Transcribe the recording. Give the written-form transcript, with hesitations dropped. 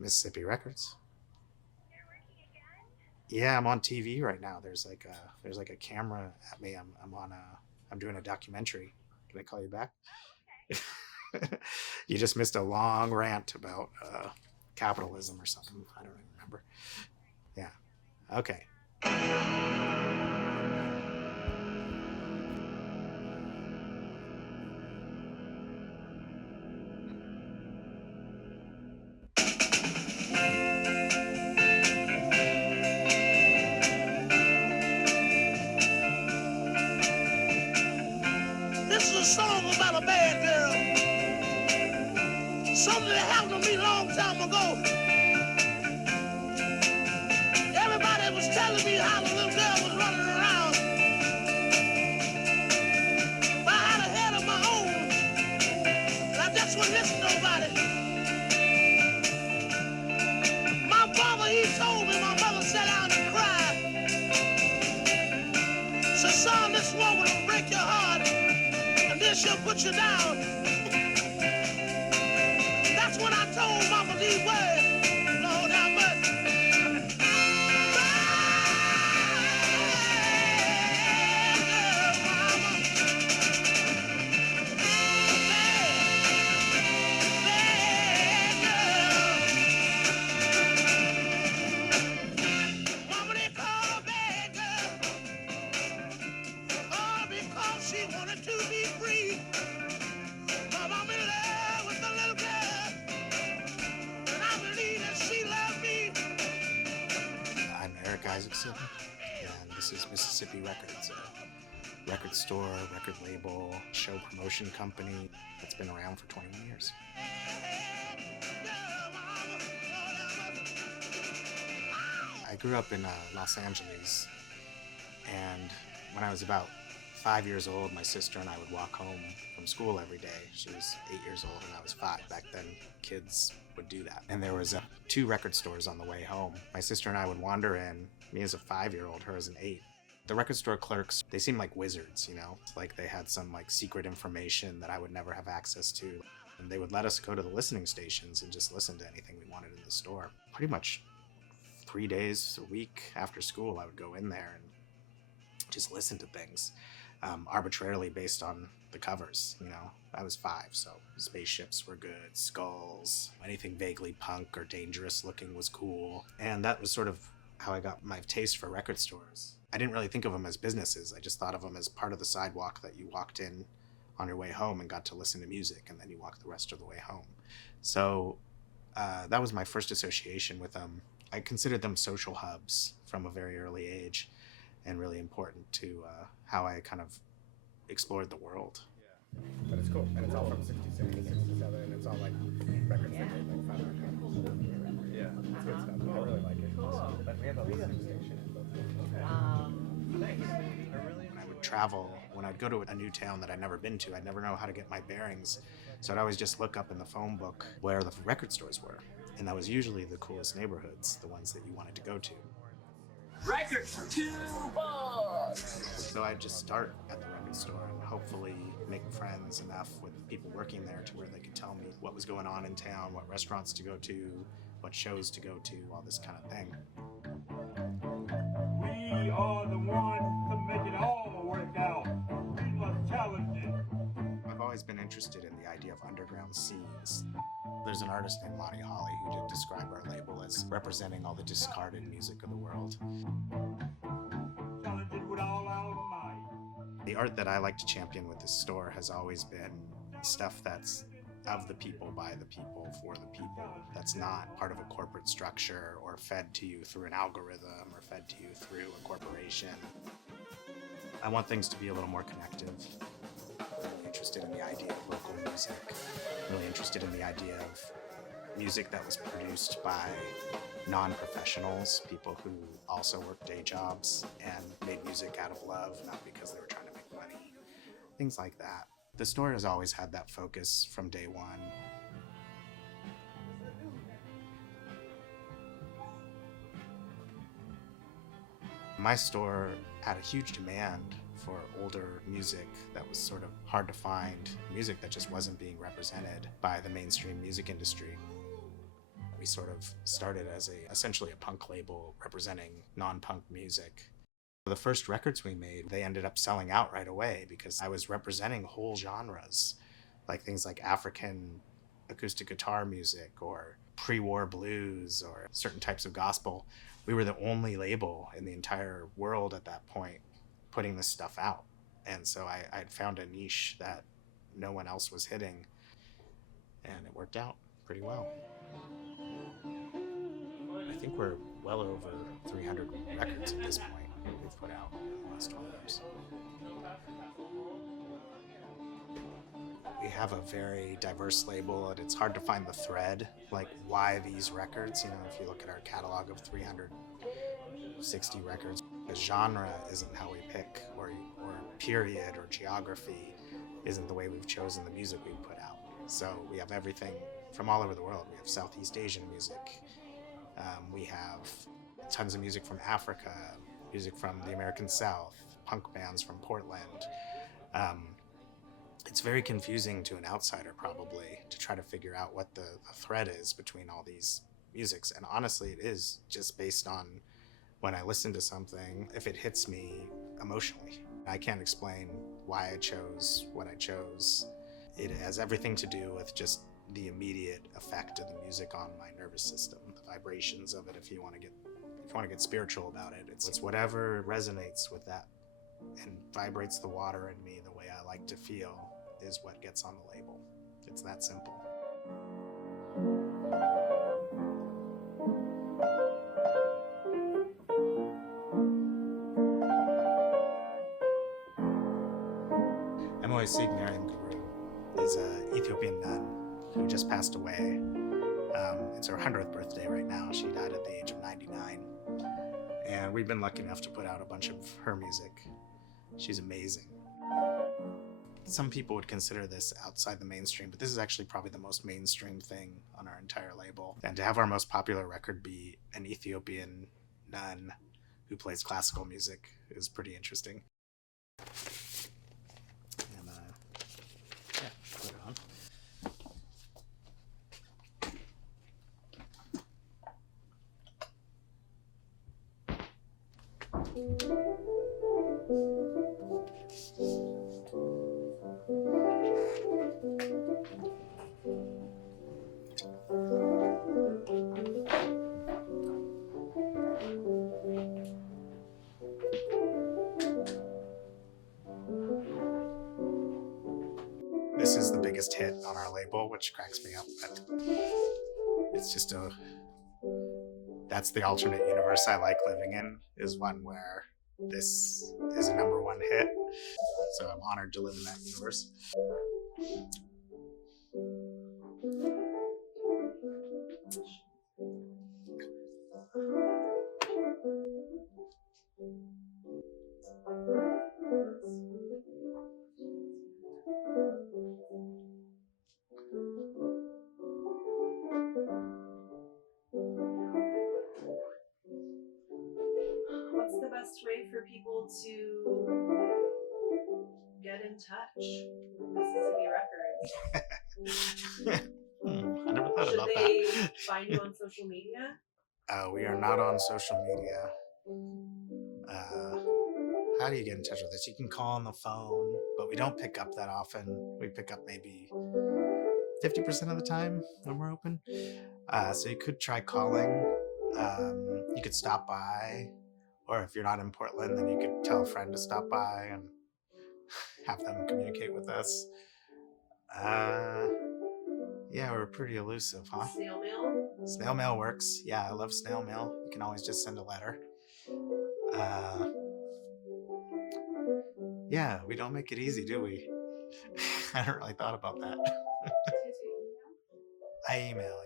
Mississippi Records. Yeah, I'm on TV right now. There's like a camera at me. I'm doing a documentary. Can I call you back? You just missed a long rant about capitalism or something. I don't remember. Yeah. Okay. This is a song about a bad girl. Something that happened to me a long time ago. Everybody was telling me how the little girl was running around. But I had a head of my own. And I just wouldn't listen to nobody. My father, he told me, my mother sat down and cried. Said, son, this woman will break your heart. And then she'll put you down. That's when I told mama these words. Lord have mercy. She wanted to be free, but I'm in love with the little girl, and I believe that she loved me. I'm Eric Isaacson, and this is Mississippi Records, a record store, record label, show promotion company that's been around for 21 years. I grew up in Los Angeles, and when I was about 5 years old, my sister and I would walk home from school every day. She was 8 years old and I was 5. Back then, kids would do that. And there was two record stores on the way home. My sister and I would wander in, me as a 5-year-old, her as an 8. The record store clerks, they seemed like wizards, you know? Like they had some like secret information that I would never have access to. And they would let us go to the listening stations and just listen to anything we wanted in the store. Pretty much 3 days a week after school, I would go in there and just listen to things. Arbitrarily based on the covers, you know. I was 5, so spaceships were good, skulls, anything vaguely punk or dangerous looking was cool. And that was sort of how I got my taste for record stores. I didn't really think of them as businesses. I just thought of them as part of the sidewalk that you walked in on your way home and got to listen to music, and then you walked the rest of the way home. So that was my first association with them. I considered them social hubs from a very early age, and really important to how I kind of explored the world. Yeah, but it's cool, and it's all from '66 to '67, and it's all like records that made like 500 copies. Yeah, it's good stuff. I really like it. But we have a listening station in both. Thanks. When I would travel, when I'd go to a new town that I'd never been to, I'd never know how to get my bearings. So I'd always just look up in the phone book where the record stores were. And that was usually the coolest neighborhoods, the ones that you wanted to go to. Records for $2. So I'd just start at the record store and hopefully make friends enough with people working there to where they could tell me what was going on in town, what restaurants to go to, what shows to go to, all this kind of thing. We are the ones to make it all work out. We must challenge it. I've always been interested in the idea of underground scenes. There's an artist named Lonnie Holly who did describe our label as representing all the discarded music of the world. Challenge it with all our might. The art that I like to champion with this store has always been stuff that's of the people, by the people, for the people. That's not part of a corporate structure or fed to you through an algorithm or fed to you through a corporation. I want things to be a little more connective. I'm interested in the idea of local music. Really interested in the idea of music that was produced by non-professionals, people who also worked day jobs and made music out of love, not because they were trying to make money. Things like that. The store has always had that focus from day one. My store had a huge demand for older music that was sort of hard to find, music that just wasn't being represented by the mainstream music industry. We sort of started as essentially a punk label representing non-punk music. The first records we made, they ended up selling out right away because I was representing whole genres, like things like African acoustic guitar music or pre-war blues or certain types of gospel. We were the only label in the entire world at that point putting this stuff out. And so I'd found a niche that no one else was hitting, and it worked out pretty well. I think we're well over 300 records at this point we've put out in the last 12 years. We have a very diverse label, and it's hard to find the thread, like why these records. You know, if you look at our catalog of 360 records, the genre isn't how we pick, or period or geography isn't the way we've chosen the music we put out. So we have everything from all over the world. We have Southeast Asian music. We have tons of music from Africa, music from the American South, punk bands from Portland. It's very confusing to an outsider probably to try to figure out what the thread is between all these musics. And honestly, it is just based on when I listen to something, if it hits me emotionally. I can't explain why I chose what I chose. It has everything to do with just the immediate effect of the music on my nervous system, the vibrations of it. If you want to get spiritual about it, it's whatever resonates with that and vibrates the water in me the way I like to feel is what gets on the label. It's that simple. Emoy Mariam Guru is an Ethiopian nun who just passed away. It's her 100th birthday right now. She died at the age of 99. And we've been lucky enough to put out a bunch of her music. She's amazing. Some people would consider this outside the mainstream, but this is actually probably the most mainstream thing on our entire label. And to have our most popular record be an Ethiopian nun who plays classical music is pretty interesting. And yeah, put it on. This is the biggest hit on our label, which cracks me up, but it's just that's the alternate universe I like living in, is one where this is a #1 hit. So I'm honored to live in that universe. What's the best way for people to get in touch with Mississippi Records? I never thought about that. Should they find you on social media? We are not on social media. How do you get in touch with us? You can call on the phone, but we don't pick up that often. We pick up maybe 50% of the time when we're open. So you could try calling. You could stop by, or if you're not in Portland, then you could tell a friend to stop by and have them communicate with us. Yeah, we're pretty elusive, huh? Snail mail? Snail mail works. Yeah, I love snail mail. You can always just send a letter. Yeah, we don't make it easy, do we? I hadn't really thought about that. I email,